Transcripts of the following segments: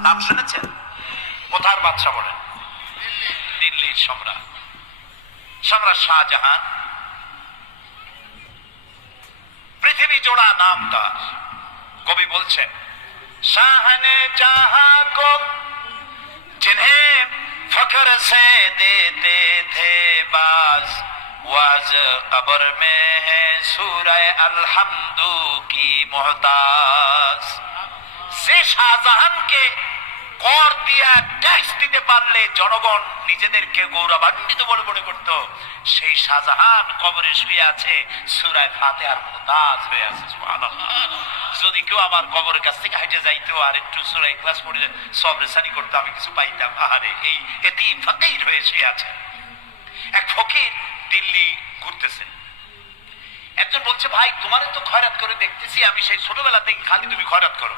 নাম শুনেছেন কোথার বাদশাহ বলেন দিল্লির সম্রাট সম্রাট শাহজাহান পৃথিবী জোড়া নাম তার কবি বলছেন শাহনে জাহা কো जिन्हें फख्र से देते थे बाज वाज कब्र में है सूरह अलहमदू की मोहताज সে শাহজাহানকে কর দিয়া ট্যাক্স দিতে পারলে জনগণ নিজেদেরকে গৌরবান্বিত বলে মনে করত, সেই শাহজাহান কবরে শুয়ে আছে সুরায় ফাতে আর মোহতাজ হয়ে আছে যদি কেউ আমার কবরের কাছ থেকে হেঁটে যাইতো আর একটু সুরাই ক্লাস পড়ে সব রেসানি করতো, আমি কিছু পাইতাম। আহারে, এই এটি ফাঁকেই হয়ে শুয়ে আছে। এক ফকির দিল্লি ঘুরতেছেন একজন বলছে, ভাই, তোমার তো খয়রাত করে দেখতেছি, আমি সেই ছোটবেলা থেকে খালি তুমি খয়রাত করো।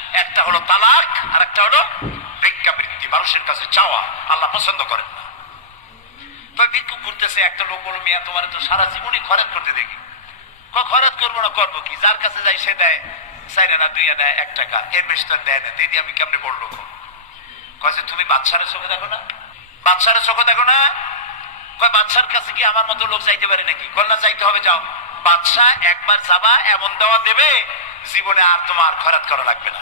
একটা হলো তালাক আর একটা হলো ভিক্ষাবৃত্তি, মানুষের কাছে চাওয়া। আল্লাহ পছন্দ করেন না। তো ভিক্ষু ঘুরতেছে, একটা লোক বলো মিয়া, তোমার তো সারা জীবনই খরচ করতে দেখি। খরচ করব না, করব কি? যার কাছে যাই, সে দেয় না দুই দেয়, এক টাকা। এর বেশি তো দেয় না। দিদি আমি কেমনে বলল কয়েছে, তুমি বাচ্চারা চোখে দেখো না? বাচ্চারা চোখে দেখো না? কয় বাচ্চার কাছে কি আমার মতো লোক যাইতে পারে নাকি? কন্যা যাইতে হবে, যাও। বাচ্চা একবার যাবা, এমন দেওয়া দেবে, জীবনে আর তোমার খরাত করা লাগবে না।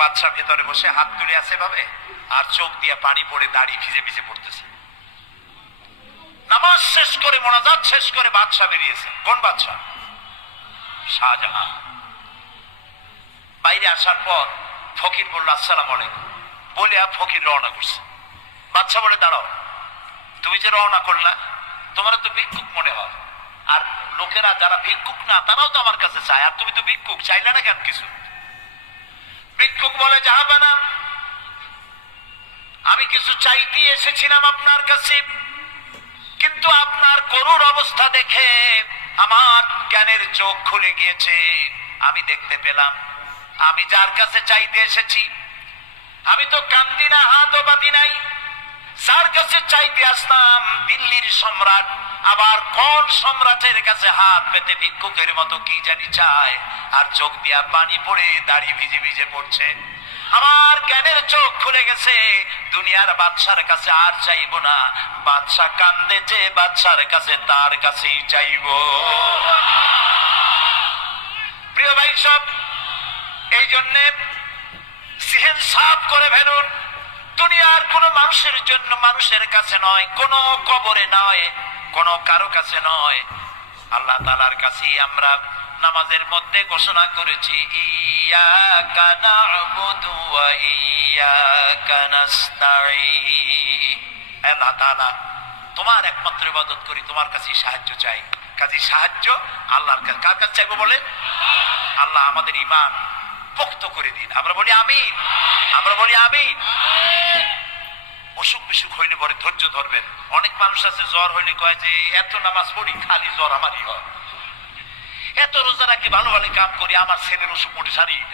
বাচ্চা ভেতরে বসে হাত তুলে আছে ভাবে আর চোখ দিয়ে পানি পড়ে দাড়ি ভিজে ভিজে পড়তেছে। নামাজ শেষ করে, মোনাজাত শেষ করে বাদশা বেরিয়েছে। কোন বাদশা শাহজাহান। বাইরে আসার পর ফকির বলল, আসসালাম আলাইকুম। বলে আর ফকির রওনা করছে। বাচ্চা বলে, দাঁড়াও, তুমি যে রওনা করলা, তোমার তো ভিক্ষুক মনে হয়। আর লোকেরা যারা ভিক্ষুক না, তারাও তো আমার কাছে চায়। আর তুমি তো ভিক্ষুক, চাইলে না কেন কিছু? ভিক্ষুক বলে না আমি কিছু চাইতে এসেছিলাম আপনার কাছে, কিন্তু আপনার করুর অবস্থা দেখে আমার জ্ঞানের চোখ খুলে গিয়েছে। আমি দেখতে পেলাম, আমি যার কাছে চাইতে এসেছি। আমি তো কান্দি না হাত ও বাদি নাই। যার কাছে চাইতে আসতাম, দিল্লির সম্রাট। আবার কোন সম্রাটের কাছে হাত পেতে ভিক্ষুকের মতো কি জানি চায়? আর চোখ দিয়া পানি পড়ে দাড়ি ভিজে ভিজে পড়ছে। আমার জ্ঞানের চোখ খুলে গেছে, দুনিয়ার বাদশার কাছে আর চাইব না। বাদশা কান্দে যে বাদশার কাছে তার কাছেই চাইব। প্রিয় ভাই সব, এই জন্যে সিহেন সাফ করে ফেলুন। দুনিয়ার কোন মানুষের জন্য মানুষের কাছে নয়, কোন কবরে নয়, কোন কারও কাছে নয়। আল্লাহ তালার কাছেই আমরা নামাজের মধ্যে ঘোষণা করেছি ওয়া ইয়াকা নাস্তাঈন। আল্লাহ তোমার একমাত্র ইবাদত করি, তোমার কাছে সাহায্য চাই। কাজে সাহায্য আল্লাহর কাছে। কার কাছে চাইব বলে আল্লাহ আমাদের ইমান পোক্ত করে দিন। আমরা বলি আমিন। আমরা বলি আমিন। অসুখ বিসুখ হইলে পরে ধৈর্য ধরবেন। অনেক মানুষ আছে, জ্বর হইলে কয় যে, এত নামাজ পড়ি, খালি জ্বর আমারই হয়। এত রোজা রাখি, ভালো ভালো কাম করি, আমার ছেলের অসুখ মোটে সারি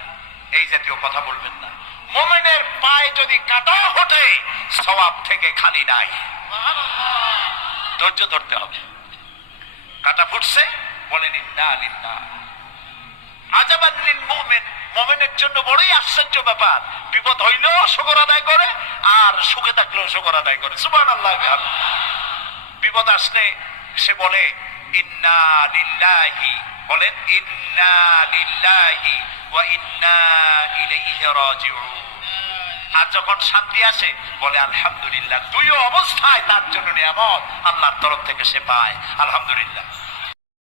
এই জাতীয় কথা বলবেন না। মোমেনের পায়ে যদি কাটা ওঠে সবাব থেকে খালি নাই। ধৈর্য ধরতে হবে। কাটা ফুটছে বলে নিন না না আজাবান্নিন মুমিন। মুমিনের জন্য বড়ই আশ্চর্য ব্যাপার। বিপদ হইলেও শকর আদায় করে, আর সুখে থাকলেও শকর আদায় করে। সুবহানাল্লাহ বিপদ আসলে সে বলে, ইন্না লিল্লাহি। বলেন, ইন্না লিল্লাহি ওয়া ইন্না ইলাইহি রাজিউন। আর যখন শান্তি আসে, বলে, আলহামদুলিল্লাহ। দুই অবস্থায় তার জন্য নিয়ামত আল্লাহর তরফ থেকে সে পায়। আলহামদুলিল্লাহ।